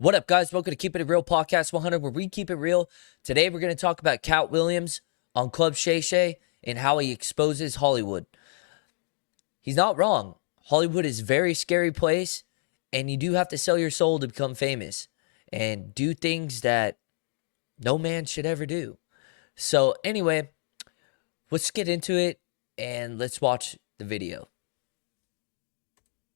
What up, guys? Welcome to Keeping It Real Podcast 100, where we keep it real. Today, we're going to talk about Katt Williams on Club Shay Shay and how he exposes Hollywood. He's not wrong. Hollywood is a very scary place, and you do have to sell your soul to become famous and do things that no man should ever do. So, anyway, let's get into it and let's watch the video.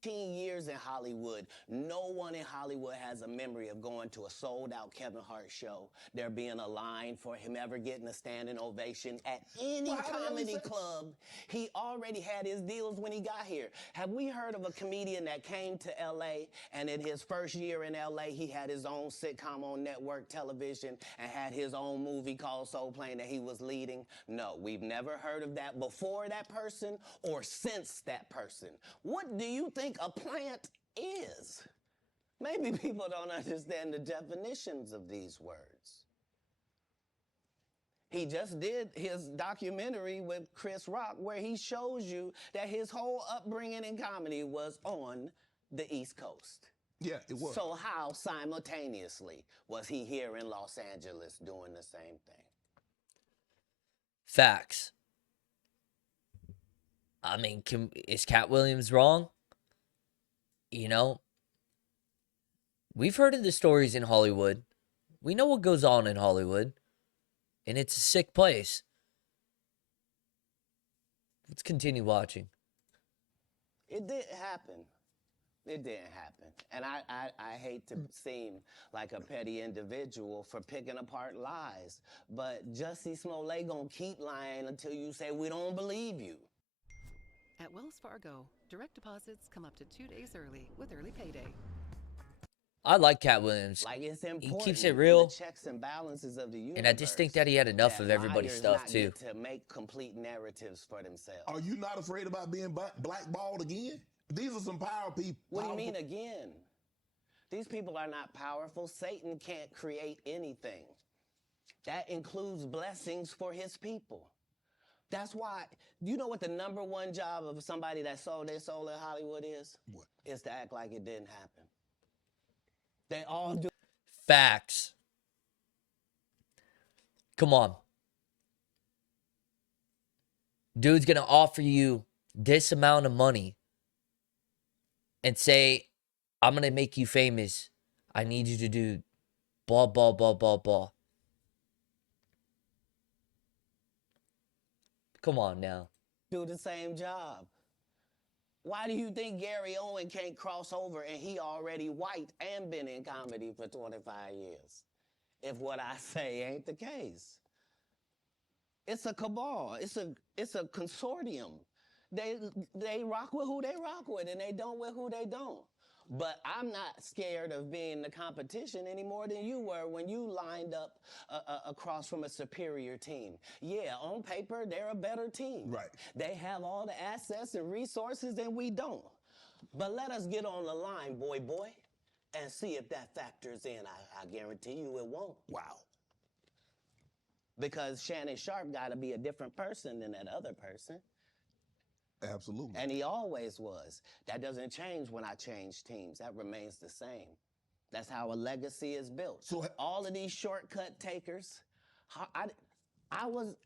15 years in Hollywood, no one in Hollywood has a memory of going to a sold-out Kevin Hart show, there being a line for him ever getting a standing ovation at any comedy club. He already had his deals when he got here. Have we heard of a comedian that came to L.A. and in his first year in L.A. he had his own sitcom on network television and had his own movie called Soul Plane that he was leading? No, we've never heard of that before that person or since that person. What do you think a plant is? Maybe people don't understand the definitions of these words. He just did his documentary with Chris Rock where he shows you that his whole upbringing in comedy was on the East Coast. Yeah, it was. So how simultaneously was he here in Los Angeles doing the same thing? Facts. I mean, is Katt Williams wrong? You know, we've heard of the stories in Hollywood. We know what goes on in Hollywood, and it's a sick place. Let's continue watching. It didn't happen. It didn't happen. And I hate to seem like a petty individual for picking apart lies, but Jussie Smollett gonna keep lying until you say we don't believe you. At Wells Fargo, direct deposits come up to 2 days early with early payday. I like Katt Williams. Like it's important. He keeps it real. The checks and balances of the universe. And I just think that he had enough of everybody's stuff too. To make complete narratives for themselves. Are you not afraid about being blackballed again? These are some power people. What do you mean again? These people are not powerful. Satan can't create anything. That includes blessings for his people. That's why, you know what the number one job of somebody that sold their soul in Hollywood is? What? Is to act like it didn't happen. They all do. Facts. Come on. Dude's gonna offer you this amount of money and say, I'm gonna make you famous. I need you to do blah, blah, blah, blah, blah. Come on now. Do the same job. Why do you think Gary Owen can't cross over and he already white and been in comedy for 25 years? If what I say ain't the case. It's a cabal. It's a consortium. They rock with who they rock with and they don't with who they don't. But I'm not scared of being the competition any more than you were when you lined up across from a superior team. Yeah, on paper, they're a better team. Right. They have all the assets and resources and we don't. But let us get on the line, boy, and see if that factors in. I guarantee you it won't. Wow. Because Shannon Sharp got to be a different person than that other person. Absolutely. And he always was. That doesn't change when I change teams. That remains the same. That's how a legacy is built. So all of these shortcut takers,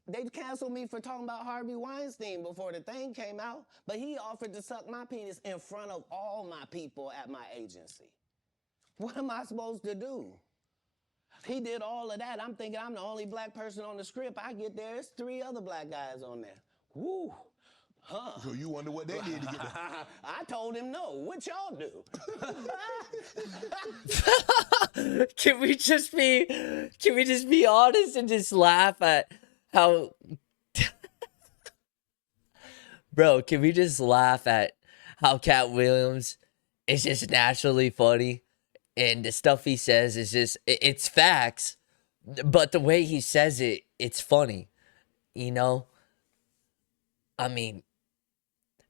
they canceled me for talking about Harvey Weinstein before the thing came out, but he offered to suck my penis in front of all my people at my agency. What am I supposed to do? He did all of that. I'm thinking I'm the only black person on the script. I get there, it's 3 other black guys on there. Woo. Huh. So you wonder what they did to get there. I told him no. What y'all do? Can we just be honest and just laugh at how Bro, can we just laugh at how Katt Williams is just naturally funny and the stuff he says is just it's facts, but the way he says it, it's funny. You know? I mean,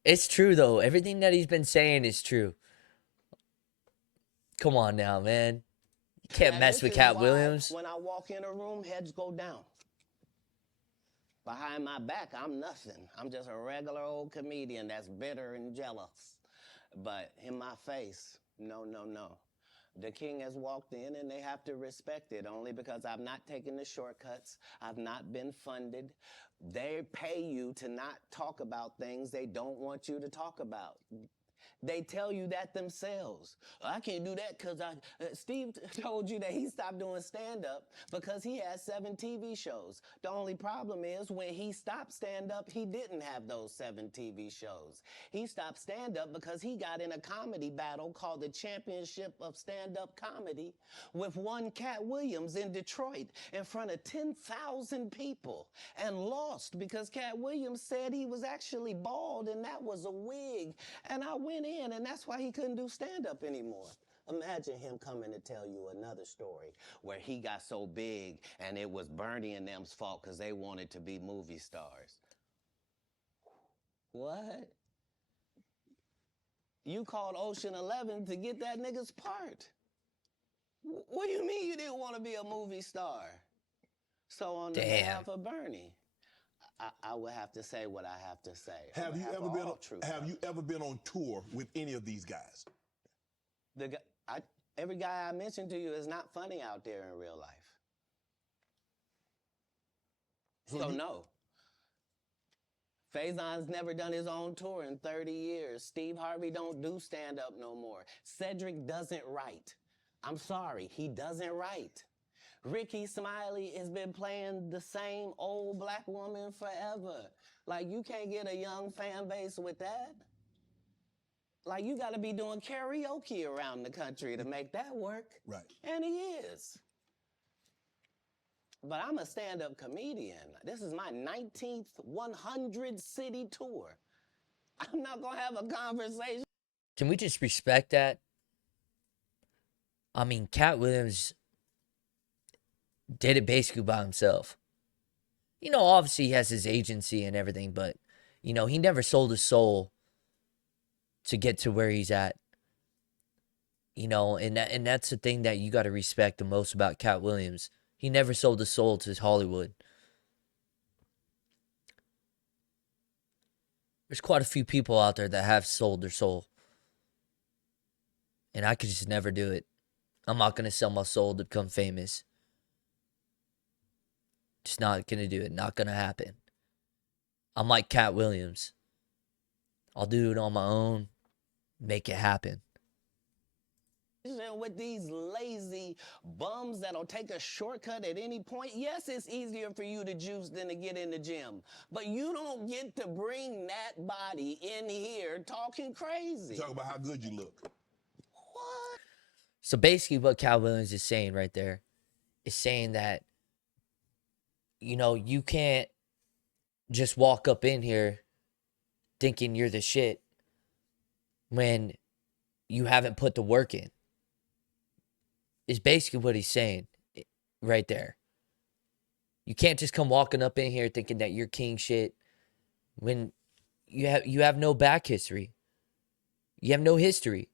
it's true, though. Everything that he's been saying is true. Come on now, man. You can't mess with Katt Williams. When I walk in a room, heads go down. Behind my back, I'm nothing. I'm just a regular old comedian that's bitter and jealous. But in my face, no, no, no. The king has walked in and they have to respect it only because I've not taken the shortcuts. I've not been funded. They pay you to not talk about things they don't want you to talk about. They tell you that themselves. I can't do that because Steve told you that he stopped doing stand-up because he has 7 TV shows. The only problem is when he stopped stand-up, he didn't have those 7 TV shows. He stopped stand-up because he got in a comedy battle called the Championship of Stand-Up Comedy with one Katt Williams in Detroit in front of 10,000 people and lost because Katt Williams said he was actually bald and that was a wig. And I went in, and that's why he couldn't do stand-up anymore. Imagine him coming to tell you another story where he got so big and it was Bernie and them's fault because they wanted to be movie stars. What? You called Ocean 11 to get that nigga's part. What do you mean you didn't want to be a movie star? So on the behalf of Bernie, I would have to say what I have to say. Have you ever been on tour with any of these guys? Every guy I mentioned to you is not funny out there in real life. So no. Faison's never done his own tour in 30 years. Steve Harvey don't do stand-up no more. Cedric doesn't write. I'm sorry, he doesn't write. Ricky Smiley has been playing the same old black woman forever. Like, you can't get a young fan base with that. Like, you got to be doing karaoke around the country to make that work. Right. And he is. But I'm a stand-up comedian. This is my 19th 100-city tour. I'm not going to have a conversation. Can we just respect that? I mean, Katt Williams did it basically by himself. You know, obviously he has his agency and everything, but, you know, he never sold his soul to get to where he's at. You know, and that's the thing that you got to respect the most about Katt Williams. He never sold his soul to Hollywood. There's quite a few people out there that have sold their soul. And I could just never do it. I'm not going to sell my soul to become famous. Just not going to do it. Not going to happen. I'm like Katt Williams. I'll do it on my own. Make it happen. With these lazy bums that'll take a shortcut at any point, yes, it's easier for you to juice than to get in the gym. But you don't get to bring that body in here talking crazy. Talk about how good you look. What? So basically what Katt Williams is saying right there is saying that, you know, you can't just walk up in here thinking you're the shit when you haven't put the work in. Is basically what he's saying right there. You can't just come walking up in here thinking that you're king shit when you have no back history. You have no history.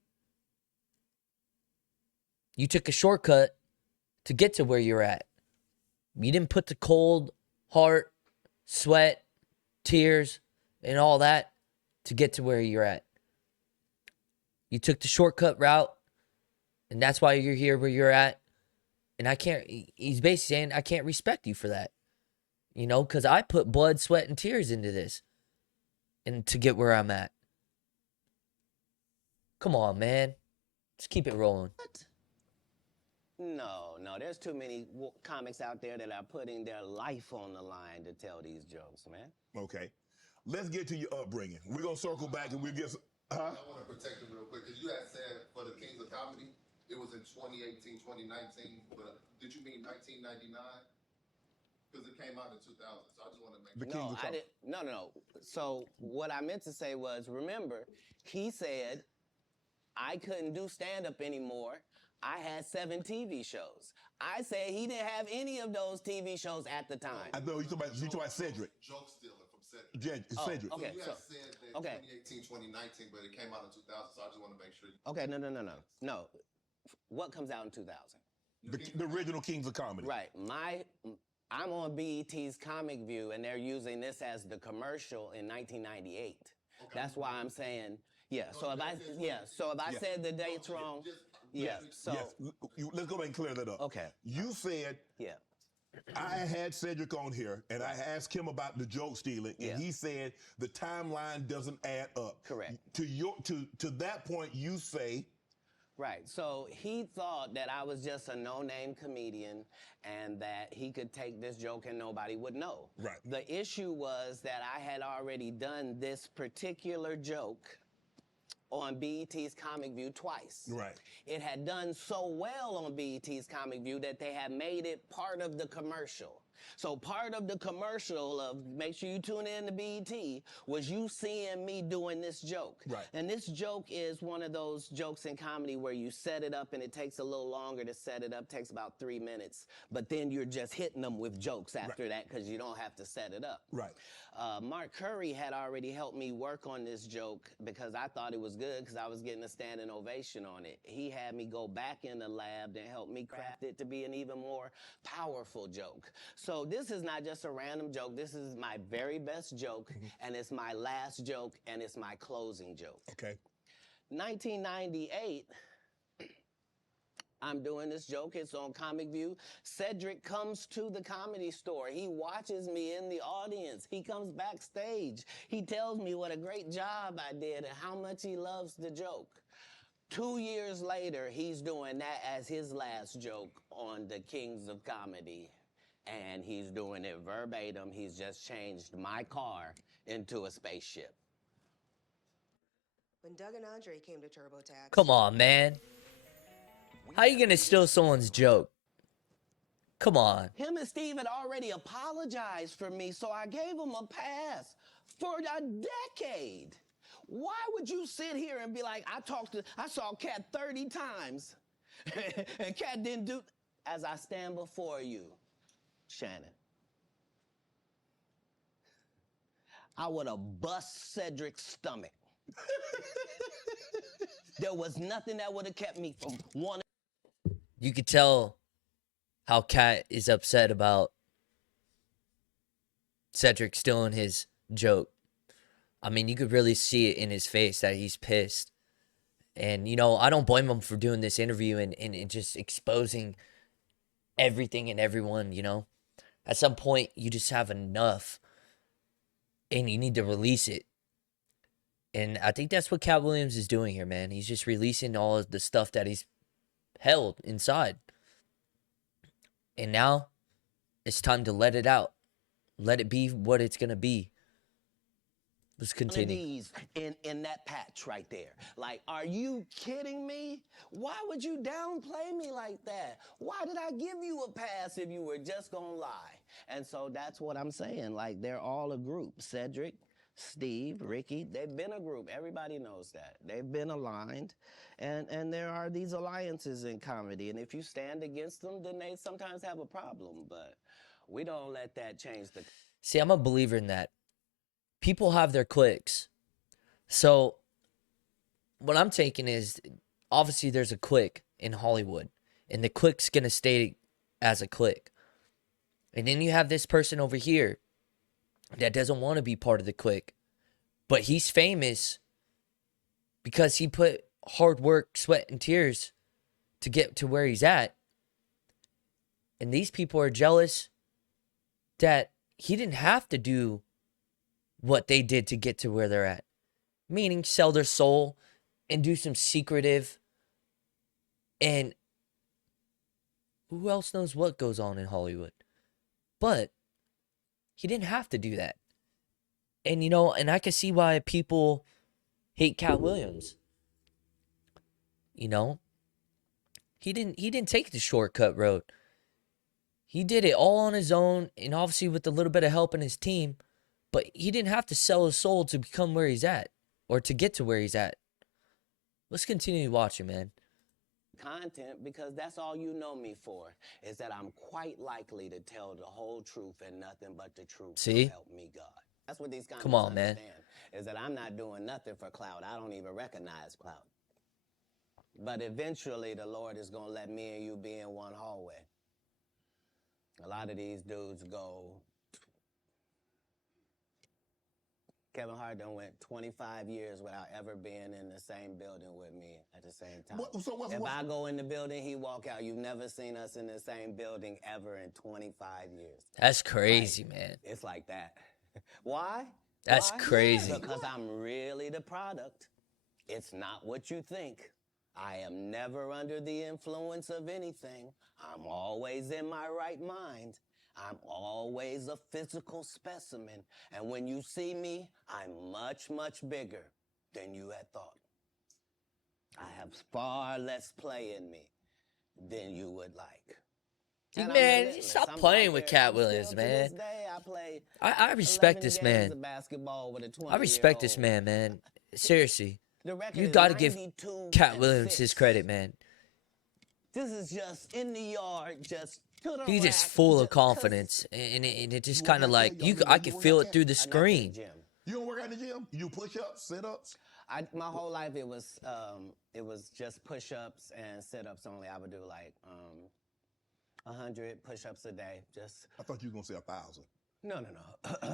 You took a shortcut to get to where you're at. You didn't put the cold, heart, sweat, tears, and all that to get to where you're at. You took the shortcut route, and that's why you're here where you're at. And he's basically saying, I can't respect you for that. You know, because I put blood, sweat, and tears into this. And to get where I'm at. Come on, man. Just keep it rolling. What? No, there's too many comics out there that are putting their life on the line to tell these jokes, man. Okay. Let's get to your upbringing. We're going to circle back and we'll get... I want to protect him real quick, because you had said for the Kings of Comedy, it was in 2018, 2019, but did you mean 1999? Because it came out in 2000, so I just want to make sure. No, I didn't. No. So what I meant to say was, remember, he said I couldn't do stand-up anymore. I had 7 TV shows. I said he didn't have any of those TV shows at the time. I know you talking about Cedric. Joke stealing from Cedric. Yeah, Cedric. Okay, So you so, had said that 2018, 2019, but it came out in 2000, so I just want to make sure. okay, no. What comes out in 2000? The original Kings of Comedy. Right. I'm on BET's Comic View, and they're using this as the commercial in 1998. Okay. That's why I'm saying, yeah. So if I said the dates wrong, Yeah. So Yes. Let's go back and clear that up. Okay. You said yeah. I had Cedric on here, and I asked him about the joke stealing, Yeah. and he said the timeline doesn't add up. Correct. To that point, you say. Right. So he thought that I was just a no-name comedian and that he could take this joke and nobody would know. Right. The issue was that I had already done this particular joke on BET's Comic View twice. Right. It had done so well on BET's Comic View that they had made it part of the commercial. So part of the commercial of make sure you tune in to BET was you seeing me doing this joke. Right. And this joke is one of those jokes in comedy where you set it up and it takes a little longer to set it up, takes about 3 minutes, but then you're just hitting them with jokes after that because you don't have to set it up. Right. Mark Curry had already helped me work on this joke because I thought it was good because I was getting a standing ovation on it. He had me go back in the lab and help me craft it to be an even more powerful joke. So this is not just a random joke. This is my very best joke, and it's my last joke, and it's my closing joke. Okay. 1998, I'm doing this joke. It's on Comic View. Cedric comes to the Comedy Store. He watches me in the audience. He comes backstage. He tells me what a great job I did and how much he loves the joke. 2 years later, he's doing that as his last joke on the Kings of Comedy. And he's doing it verbatim. He's just changed my car into a spaceship. When Doug and Andre came to TurboTax. Come on, man. How you gonna steal someone's joke? Come on. Him and Steve had already apologized for me, so I gave him a pass for a decade. Why would you sit here and be like, I saw Katt 30 times, and Katt didn't do, as I stand before you, Shannon, I would have bust Cedric's stomach. There was nothing that would have kept me from wanting. You could tell how Katt is upset about Cedric stealing his joke. I mean, you could really see it in his face that he's pissed. And, you know, I don't blame him for doing this interview and just exposing everything and everyone, you know. At some point, you just have enough and you need to release it. And I think that's what Katt Williams is doing here, man. He's just releasing all of the stuff that he's held inside. And now it's time to let it out. Let it be what it's going to be. Let's continue. These in that patch right there. Like, are you kidding me? Why would you downplay me like that? Why did I give you a pass if you were just gonna lie? And so that's what I'm saying. Like, they're all a group. Cedric, Steve, Ricky, they've been a group. Everybody knows that. They've been aligned. And there are these alliances in comedy. And if you stand against them, then they sometimes have a problem. But we don't let that change the... See, I'm a believer in that. People have their cliques. So what I'm taking is, obviously there's a clique in Hollywood. And the clique's going to stay as a clique. And then you have this person over here that doesn't want to be part of the clique. But he's famous because he put hard work, sweat, and tears to get to where he's at. And these people are jealous that he didn't have to do what they did to get to where they're at. Meaning sell their soul and do some secretive. And who else knows what goes on in Hollywood? But he didn't have to do that. And, you know, and I can see why people hate Katt Williams. You know, he didn't take the shortcut road. He did it all on his own, and obviously with a little bit of help in his team. But he didn't have to sell his soul to become where he's at, or to get to where he's at. Let's continue watching, man. Content, because that's all you know me for, is that I'm quite likely to tell the whole truth and nothing but the truth. See? So help me God. That's what these Come on, man. understand, is that I'm not doing nothing for clout. I don't even recognize clout. But eventually the Lord is going to let me and you be in one hallway. A lot of these dudes go, Kevin Hart done went 25 years without ever being in the same building with me at the same time. If I go in the building, he walk out. You've never seen us in the same building ever in 25 years. That's crazy, man. It's like that. Why? That's Why? crazy. Because I'm really the product. It's not what you think. I am never under the influence of anything. I'm always in my right mind. I'm always a physical specimen. And when you see me, I'm much, much bigger than you had thought. I have far less play in me than you would like. See, And man, relentless. stop I'm playing out with there. Cat I'm Williams, still, to man. this day, I play I respect 11 this games man. of basketball with a I respect this 20-year-old. man. Seriously. The record You is got to give 92 Cat and Williams 6. his credit, man. This is just in the yard, just to the He's just rack, full of 'cause confidence, and it just You kind of work out like there? you. Y'all I do can work feel out it there? through the I got to the screen. gym. You don't work out in the gym? You do push-ups, sit-ups? My whole life it was just push-ups and sit-ups only. I would do like 100 push-ups a day. Just I thought you were going to say 1,000. no,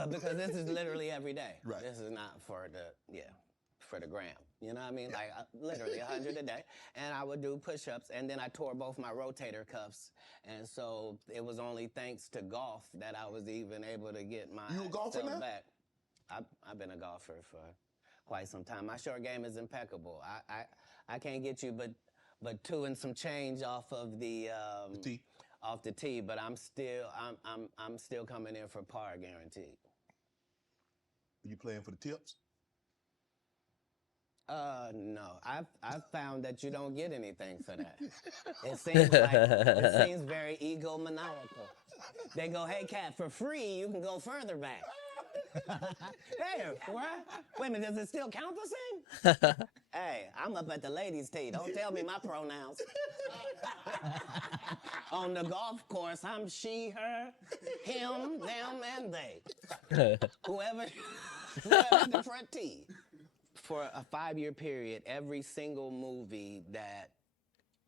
because this is literally every day. Right. This is not for the gram. You know what I mean? Like literally 100 a day. And I would do push-ups, and then I tore both my rotator cuffs, and so it was only thanks to golf that I was even able to get my You a golfer now? back. I've been a golfer for quite some time. My short game is impeccable. I can't get you but 2 and some change off of the tee. Off the tee, but I'm still coming in for par guaranteed. You playing for the tips? No. I've found that you don't get anything for that. It seems very egomaniacal. They go, hey, Katt, for free, you can go further back. Hey, what? Wait a minute, does it still count the same? Hey, I'm up at the ladies' tee. Don't tell me my pronouns. On the golf course, I'm she, her, him, them, and they. Whoever the front tee. For a 5-year period, every single movie that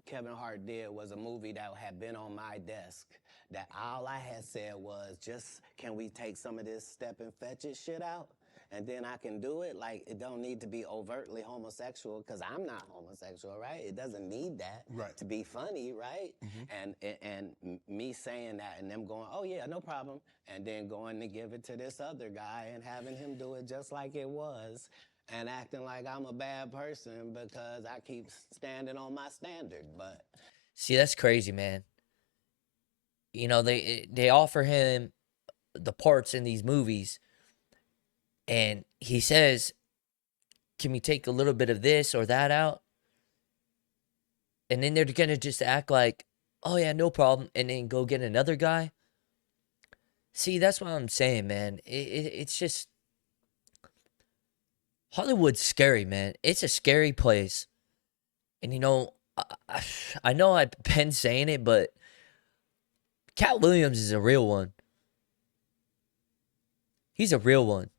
Kevin Hart did was a movie that had been on my desk. That all I had said was, just, can we take some of this step and fetch it shit out? And then I can do it. Like, it don't need to be overtly homosexual, because I'm not homosexual, right? It doesn't need that to be funny, right? Mm-hmm. And me saying that and them going, oh yeah, no problem. And then going to give it to this other guy and having him do it just like it was. And acting like I'm a bad person because I keep standing on my standard, but... See, that's crazy, man. You know, they offer him the parts in these movies, and he says, can we take a little bit of this or that out? And then they're going to just act like, oh yeah, no problem, and then go get another guy. See, that's what I'm saying, man. It's just... Hollywood's scary, man. It's a scary place. And, you know, I know I've been saying it, but Katt Williams is a real one. He's a real one.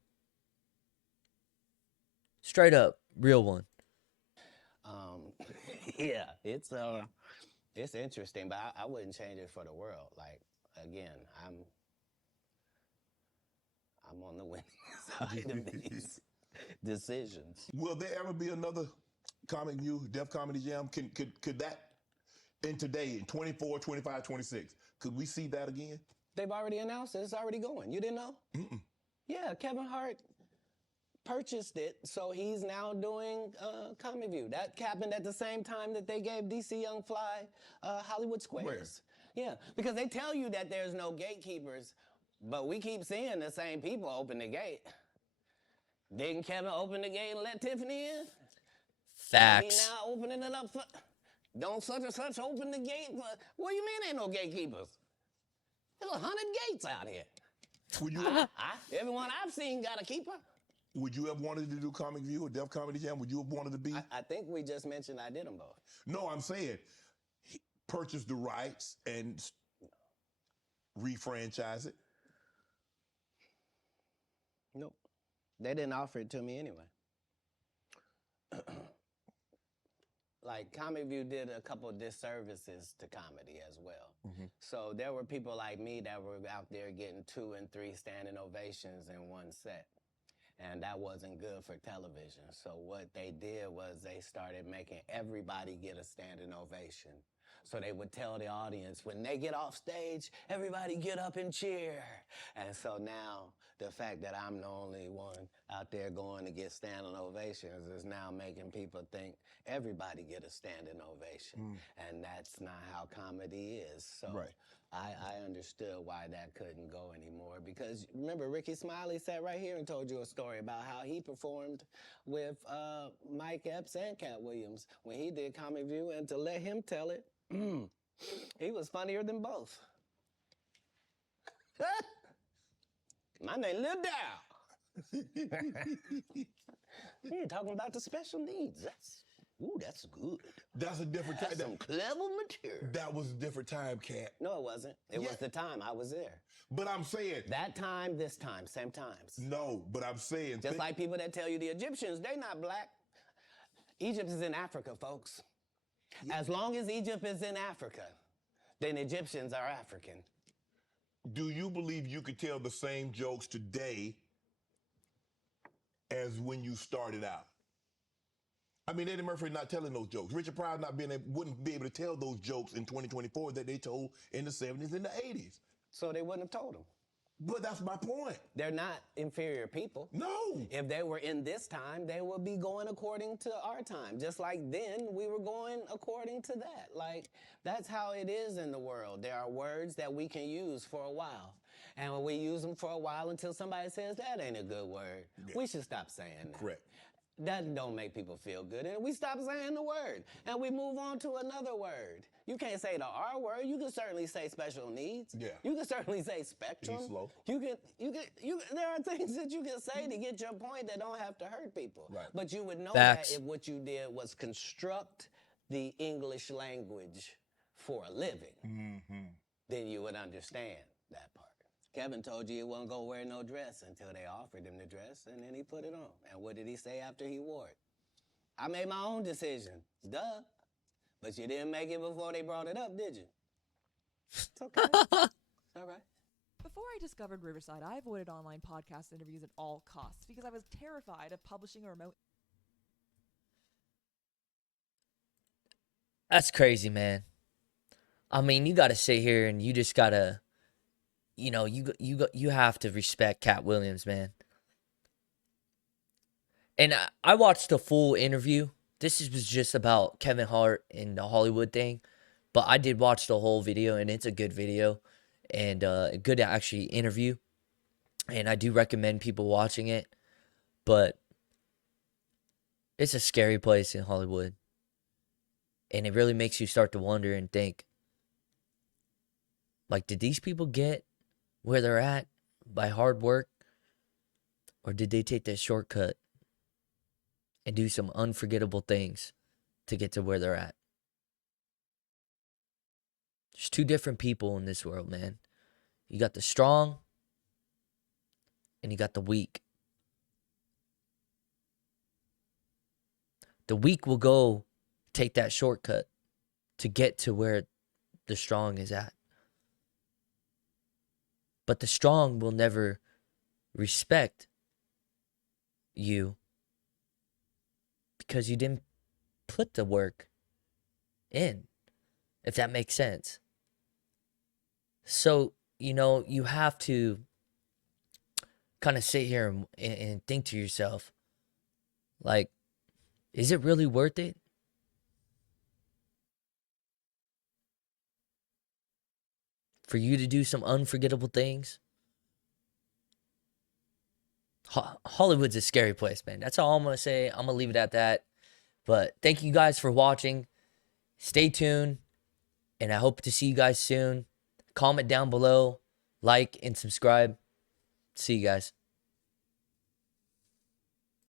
Straight up, real one. Yeah, it's interesting, but I wouldn't change it for the world. Like, again, I'm on the winning side of these decisions. Will there ever be another Comic View, Def Comedy Jam? Could that, in today, in 24, 25, 26, could we see that again? They've already announced it. It's already going. You didn't know? Mm-mm. Yeah, Kevin Hart purchased it, so he's now doing Comic View. That happened at the same time that they gave DC Young Fly Hollywood Squares. Where? Yeah, because they tell you that there's no gatekeepers, but we keep seeing the same people open the gate. Didn't Kevin open the gate and let Tiffany in? Facts. He now opening it up for... Don't such and such open the gate for... What do you mean ain't no gatekeepers? There's 100 gates out here. Would you, Everyone I've seen got a keeper. would you have wanted to do Comic View or Def Comedy Jam? Would you have wanted to be? I think we just mentioned I did them both. No, I'm saying he purchased the rights and refranchise it. Nope. They didn't offer it to me anyway. Like, Comic View did a couple of disservices to comedy as well. Mm-hmm. So there were people like me that were out there getting 2 and 3 standing ovations in one set. and that wasn't good for television. So what they did was they started making everybody get a standing ovation. So they would tell the audience, when they get off stage, everybody get up and cheer. And so now the fact that I'm the only one out there going to get standing ovations is now making people think everybody get a standing ovation. And that's not how comedy is. So Right. I understood why that couldn't go anymore, because remember, Ricky Smiley sat right here and told you a story about how he performed with Mike Epps and Katt Williams when he did Comic View, and to let him tell it, he was funnier than both. My name Lil Dow. You're talking about the special needs. That's good. That's a different time. That's some clever material. That was a different time, Katt. No, it wasn't. It was the time I was there. But I'm saying. That time, this time, same times. No, but I'm saying. Just like people that tell you the Egyptians, they not black. Egypt is in Africa, folks. Yeah. As long as Egypt is in Africa, then Egyptians are African. Do you believe you could tell the same jokes today as when you started out? I mean, Eddie Murphy not telling those jokes. Richard Pryor wouldn't be able to tell those jokes in 2024 that they told in the 70s and the 80s. So they wouldn't have told them. But that's my point. They're not inferior people. No. If they were in this time, they would be going according to our time. Just like then, we were going according to that. Like, that's how it is in the world. There are words that we can use for a while. And when we use them for a while until somebody says, that ain't a good word, we should stop saying that. Correct. That don't make people feel good. And we stop saying the word. And we move on to another word. You can't say the R word. You can certainly say special needs. Yeah. You can certainly say spectrum. Be slow. There are things that you can say to get your point that don't have to hurt people. Right. But you would know Facts. that if what you did was construct the English language for a living, then you would understand that part. Kevin told you he wasn't going to wear no dress until they offered him the dress, and then he put it on. And what did he say after he wore it? I made my own decision. Duh. But you didn't make it before they brought it up, did you? It's okay. All right. Before I discovered Riverside, I avoided online podcast interviews at all costs because I was terrified of publishing a remote. That's crazy, man. I mean, you got to sit here and you just got to, you have to respect Katt Williams, man. And I watched the full interview. This was just about Kevin Hart and the Hollywood thing. But I did watch the whole video, and it's a good video. And a good, actually, interview. And I do recommend people watching it. But it's a scary place in Hollywood. And it really makes you start to wonder and think, like, did these people get where they're at by hard work? Or did they take that shortcut and do some unforgettable things to get to where they're at? There's two different people in this world, man. You got the strong and you got the weak. The weak will go take that shortcut to get to where the strong is at. But the strong will never respect you because you didn't put the work in, if that makes sense. So, you have to kind of sit here and think to yourself, like, is it really worth it? For you to do some unforgettable things? Hollywood's a scary place, man. That's all I'm going to say. I'm going to leave it at that. But thank you guys for watching. Stay tuned. And I hope to see you guys soon. Comment down below. Like and subscribe. See you guys.